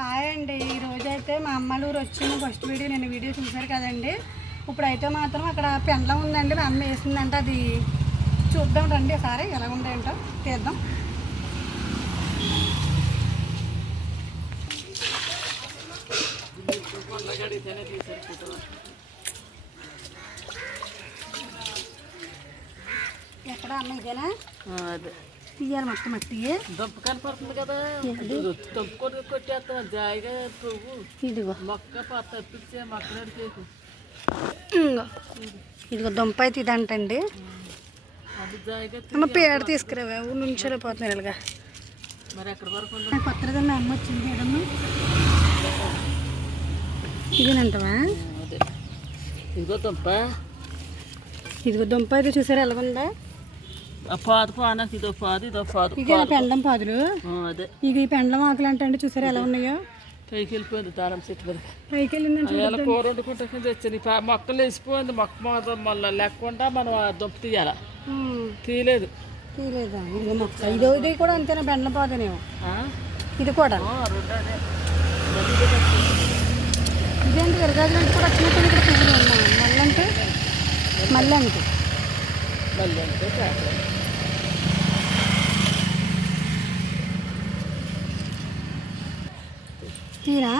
Hi అండి. ఈరోజైతే అయితే మా అమ్మలూరు వచ్చిన ఫస్ట్ వీడియో నేను వీడియో చూశారు కదండి. ఇప్పుడైతే మాత్రం అక్కడ పెండ్లం ఉందండి. మా అమ్మ వేసిందంటే. అది చూద్దాం రండి ఒకసారి. ఎలా ఉందేంటో తీద్దాం. ఎక్కడ అమ్మ ఇదేనా? అదే. తీయాలి మొత్తం మట్టి దుంప కనపడుతుంది కదా. దుంప కొట్టి కొట్టేస్తాం జాయిగా పువ్వు. ఇదిగో. మొక్క తప్పించే మొక్క నడిపేకు ఇంగో. ఇదిగో దుంప అయితే ఇదంటండి. అమ్మ పేడ తీసుకురావా ఊరు నుంచి వెళ్ళిపోతున్నారు ఇలాగా. మరి ఎక్కడి వరకు కొత్తగా అమ్మ వచ్చింది ఏదమ్మా ఇదేనంటవా? ఇదిగో దుంప. ఇదిగో దుంప అయితే చూసారా ఎలా ఉందా పాదు పానకి ఇదో పాదు ఇదో పాదు ఇక ఇలా పెండం పాదులు అదే. ఇక ఈ పెండం ఆకులు అంటే చూసారా ఎలా ఉన్నాయో? పైకి వెళ్ళిపోయింది దారం చెట్టు మీద. పైకి వెళ్ళిందని చూడు. అలా కూర వండుకుంటే తెచ్చింది ఈ మొక్కలు వేసిపోయింది. మొక్క మొదలు మళ్ళీ లేకుండా మనం దుంప తీయాల? తీయలేదు. తీయలేదా? ఇదో ఇది కూడా అంతేనా? బెండం పాదునేమో? ఇది కూడా. ఇదేంటి? విరగాజులు కూడా వచ్చినట్టు ఇక్కడ పువ్వులు. ఉన్నా మళ్ళంటే మళ్ళీ అంటే? మళ్ళీ అంటే తీరా?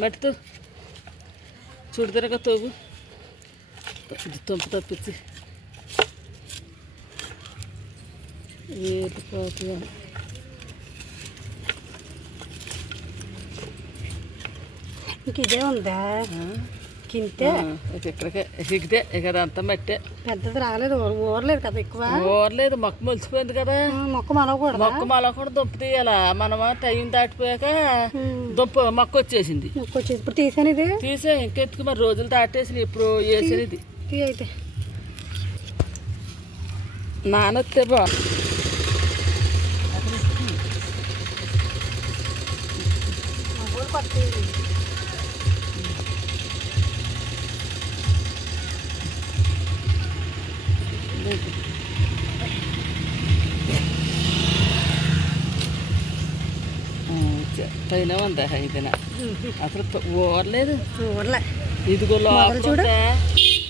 మట్టితో చూడు తిరగ తోగు. తొంపు తప్పించి ఏది పోతుంది. ఇంక ఇదే ఉందా? ఇక్కడికే అదంతా మట్టే. పెద్దది రాలేదు ఊర- ఊరలేదు కదా ఎక్కువ. ఊరలేదు మొక్క మొలిచిపోయింది కదా. మొక్క మలవకూడదా మొక్క మళ్ళా కూడా దుంప తీయాలా? మనం టైం దాటిపోయాక దుంప మొక్క వచ్చేసింది. మొక్క ఇప్పుడు తీసాను ఇది? తీసే ఇంకెత్తుకు మరి రోజులు దాటేసి ఇప్పుడు వేసినది తీ అయితే. నానొస్తే బా పైన ఉందా ఇదిన అసలు ఊరలేదు. ఊరలే. ఇదిగో లోపల చూడు.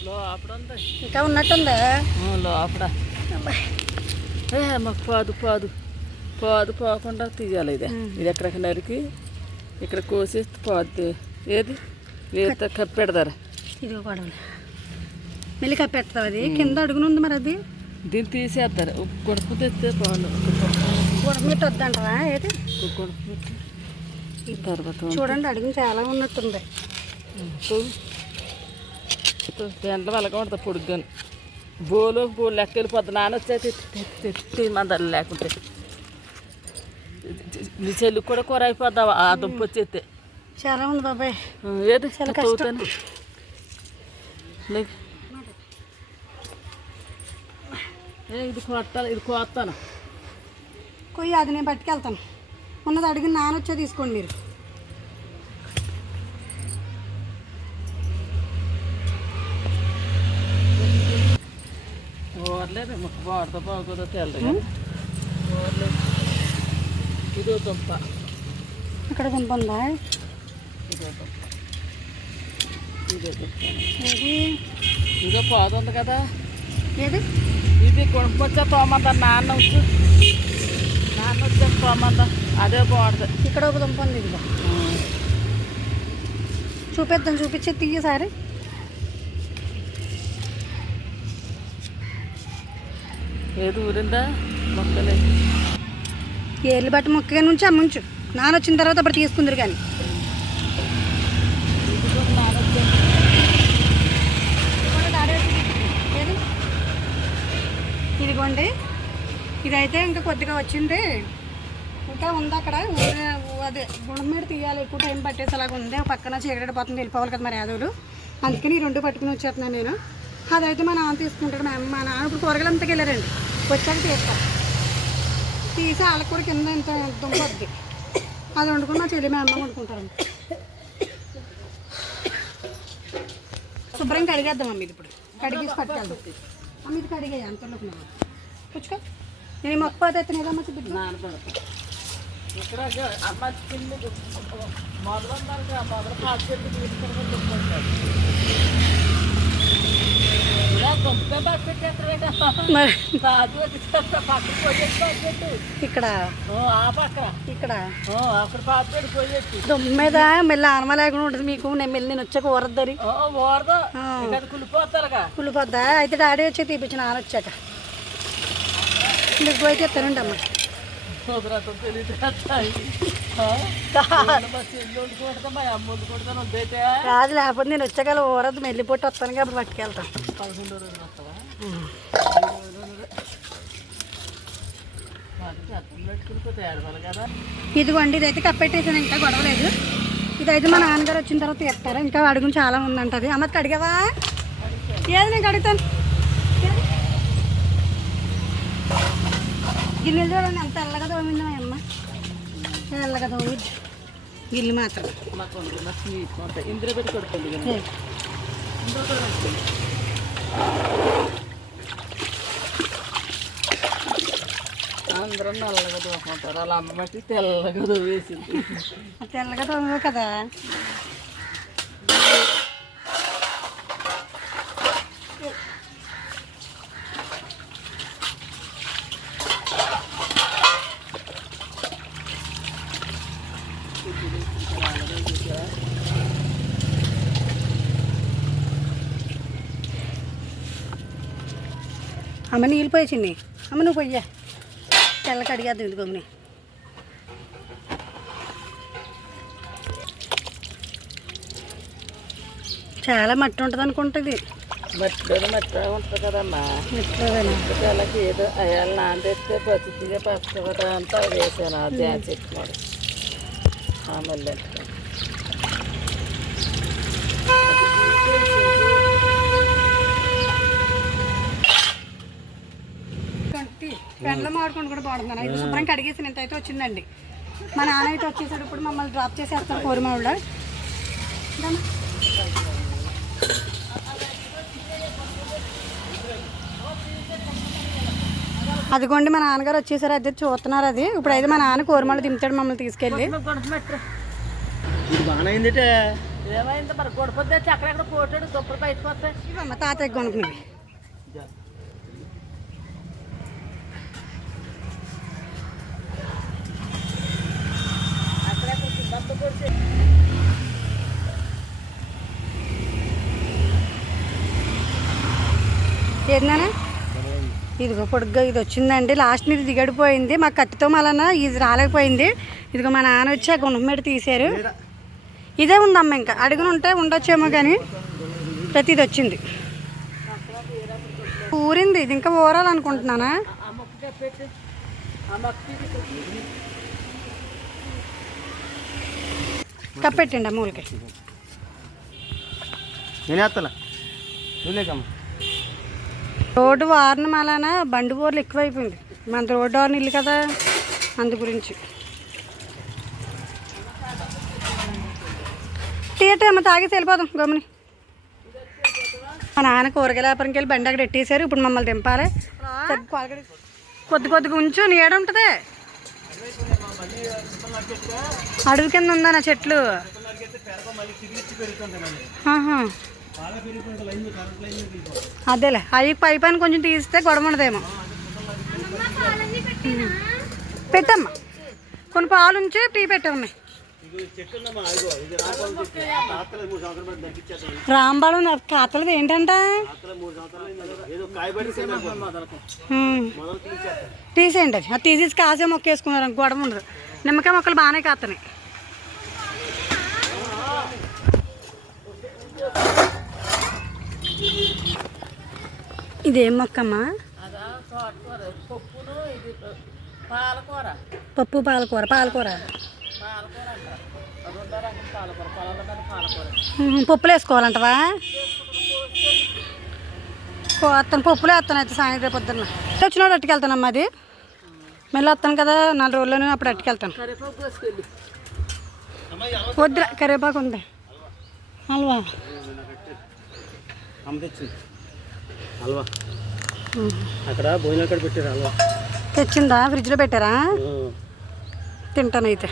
లోపల ఉంది? ఇంకా ఉన్నట్టుందా? లోపల. ఏ, మాకు పాదు పాదు. పాదు పోకుండా తీయాలి ఇది. ఇది ఎక్కడికి నరికి? ఇక్కడ కోసేసి పాదు. ఏది? వేత కప్పెడతారు? ఇది కూడా మెల్లి కప్పెడతావు అది? కింద అడుగునుంది మరి అది? దీన్ని తీసేస్తారు. కొడుకు తెస్తే పాలు ఉడకమిట్టు వద్దంటావా ఏది? తర్వాత చూడండి అడుగు చాలా ఉన్నట్టుంది. ఎండ వలకూడదు పొడుగ్గాను బోలు బోలు లెక్క వెళ్ళిపోద్ది. నాన్న వచ్చి తెచ్చి మందలు లేకుంటే. నీ చెల్లికి కూడా కూర అయిపోద్దావా? ఆ దుంప వచ్చేస్తే. చాలా ఉంది బాబాయ్. ఏది? చాలా కష్టం. ఇది కొట్టాలి ఇది కోస్తాను కొయ్యి అది నేను పట్టుకెళ్తాను. ఉన్నది అడిగి నానొచ్చే తీసుకోండి మీరు. ఓర్లేదు ముక్క బాడుతో బాగుందో తెల్లగా ఓర్లేదు. ఇదో దుంప. ఇక్కడ ఉందా? ఇదో దుంప. ఇదో దుంప. ఏది? ఇదో పాదు ఉంది కదా? ఏది? ఇది కొనుక్కొచ్చా తోమంద నాన్న వచ్చు నాన్న వచ్చా తోమంద అదే బాగుంటుంది. ఇక్కడ ఒక దుంప ఉంది ఇదిగో. చూపిద్దాం చూపించి తీయ సారి ఏది ఊరిందా? మొక్కలే. ఏర్లు బట్టి మొక్కగా నుంచి అమ్ముంచు నాన్న వచ్చిన తర్వాత అప్పుడు తీసుకుందరు కానీ ఇదిగో నాన్న వచ్చా ఏది ఇదిగోండి. ఇదైతే ఇంకా కొద్దిగా వచ్చింది. ఇంకా ఉంది అక్కడ. ఊరే- అదే గుణం మీద తీయాలి. ఎక్కువ టైం పట్టేసేలాగా ఉంది. ఆ పక్కన చీకటిపోతుంది వెళ్ళిపోవాలి కదా మరి యాదవులు. అందుకని ఈ రెండు పట్టుకుని వచ్చేస్తున్నాను నేను. అదైతే మా నాన్న తీసుకుంటాడు మేము మా నాన్న ఇప్పుడు కూరగాయలు అంతకు వెళ్ళారండి. వచ్చాక తీస్తాను తీసి వాళ్ళకి కూడా కింద ఇంత దుంపొద్ది. అది వండుకుని మా చెల్లి మా అమ్మ వండుకుంటారండి. శుభ్రంగా కడిగేద్దాం అమ్మ ఇది ఇప్పుడు. కడిగేసి పట్టుకెళ్దాం. అమ్మ ఇది కడిగే అంతలోకి మేము పుచ్చుకో. నేను మొక్క పాత ఎత్తున ఏదమ్మా చూపిద్దాం? నాన్న మొదలు మొదలు చెట్టు తీసుకుని ఇక్కడ ఓ, ఆ ఇక్కడ ఓ, అక్కడ మీద మెల్ల ఆనమ లేకుండా ఉంటుంది మీకు. నేను మెల్లి నేను వచ్చాక ఊరద్దని కుళ్ళిపోద్దా? అయితే డాడీ వచ్చి తీపించిన నాన్న వచ్చాక. మీకు పోయి చెప్తానండి అమ్మ కుదరతో రాదు లేకపోతే నేను వచ్చాక ఊరద్దు మెల్లిపోటీ వస్తాను కాబట్టి పట్టుకెళ్తాను. పదకొండు రోజులు ఇదిగోండి ఇదైతే కప్పెట్టేసాను ఇంకా గొడవలేదు. ఇదైతే మా నాన్నగారు వచ్చిన తర్వాత తీస్తారు ఇంకా అడుగుని చాలా ఉందంటది. అమ్మకి అడిగావా ఏది నీకు అడుగుతాను గిన్నెలు చూడండి ఎంత తెల్లగా తోమిందో అమ్మ. తెల్లగా తోమిద్ది గిల్లు మాత్రం మాకు ఉంది మా స్వీట్ ఉంటాయి ఇందులో పెట్టి కొడుతుంది కానీ నల్లగా దూకుంటారు అలా అమ్మ మట్టి తెల్లగా దూవేసింది తెల్లగా తోమివు కదా అమ్మ నీళ్ళు పోయి చిన్ని. అమ్మ నువ్వు పొయ్యా తెల్లకి అడిగేద్దాం ఇది గమ్ని చాలా మట్టి ఉంటుంది అనుకుంటుంది మట్టిలో మట్టి ఉంటుంది కదమ్మా. పిల్లలకి ఏదో అయ్యాలు నానబెడితే బతుకుగా పచ్చబడ అంతా వేసాను. ఆ డ్యాన్స్ ఎత్తుకోడు మళ్ళీ పెండలో మాడుకొని కూడా బాగుంటుంది ఇది శుభ్రం కడిగేసి ఇంత అయితే వచ్చిందండి. మా నాన్న అయితే వచ్చేసాడు. ఇప్పుడు మమ్మల్ని డ్రాప్ చేసేస్తాను కోరిమావిడ అదిగోండి మా నాన్నగారు వచ్చేసారు. అది చూస్తున్నారు అది. ఇప్పుడు అయితే మా నాన్న కోరిమాలు దింపుతాడు మమ్మల్ని తీసుకెళ్ళి. గొడపమెట్టు ఇది ఏందన్నా? ఇదిగో పొడుగ్గా ఇది వచ్చిందండి. లాస్ట్ ఇది దిగడిపోయింది మా కత్తితో మలన ఇది రాలేకపోయింది. ఇదిగో మా నాన్న వచ్చి ఆ గుణం మీద తీశారు. ఇదే ఉందమ్మ ఇంకా. అడుగున ఉంటే ఉండొచ్చేమో కానీ ప్రతిది వచ్చింది. ఊరింది. ఇది ఇంకా ఊరాలనుకుంటున్నానా ఆ మొక్క పెట్టు ఆ మొక్క తీసి కప్పెట్టండి మూలకి. నేను వేస్తాలా నువ్వు లేకమ్మా. రోడ్డు వారిన మలన బండి బోర్లు ఎక్కువైపోయింది. మన రోడ్డు వారిని ఇల్లు కదా అందు గురించి. థియేటర్ అమ్మ తాగేసి వెళ్ళిపోదాం గమని మా నాన్న కూరగాయల వ్యాపారంకి వెళ్ళి బండి అక్కడ ఎట్టేశారు ఇప్పుడు మమ్మల్ని దింపాలి. కొద్ది కొద్దిగా ఉంచు నీడ ఉంటుంది అడవి కింద ఉందా నా చెట్లు. అదేలే అవి పై పైన కొంచెం తీస్తే గొడవ ఉండదేమో. పెట్టమ్మా. కొన్ని పాలు ఉంచి టీ పెట్టమ్మా రాంబాళం నాకు కాతలది ఏంటంట. తీసేయండి అది అది తీసేసి కాసే మొక్క వేసుకున్నారు గొడవ ఉండదు నిమ్మకాయ మొక్కలు బాగానే కాస్తున్నాయి ఇదేం మొక్కమ్మా? అదా తోటకూర. పప్పును ఇది పాలకూర. పప్పు పాలకూర పాలకూర. పప్పులు వేసుకోవాలంటవా కోస్తాను పప్పులు వేస్తాను అయితే సాయంత్రం పొద్దున్న. వచ్చినాడు అట్టుకెళ్తానమ్మా అది. మళ్ళీ వస్తాను కదా నాలుగు రోజుల్లోనే అప్పుడు అట్టుకెళ్తాను. వద్దురా కరివేపాకు ఉంది. హల్వా. అక్కడ భోజనం పెట్టారు హల్వా. తెచ్చిందా? ఫ్రిడ్జ్లో పెట్టారా? తింటానైతే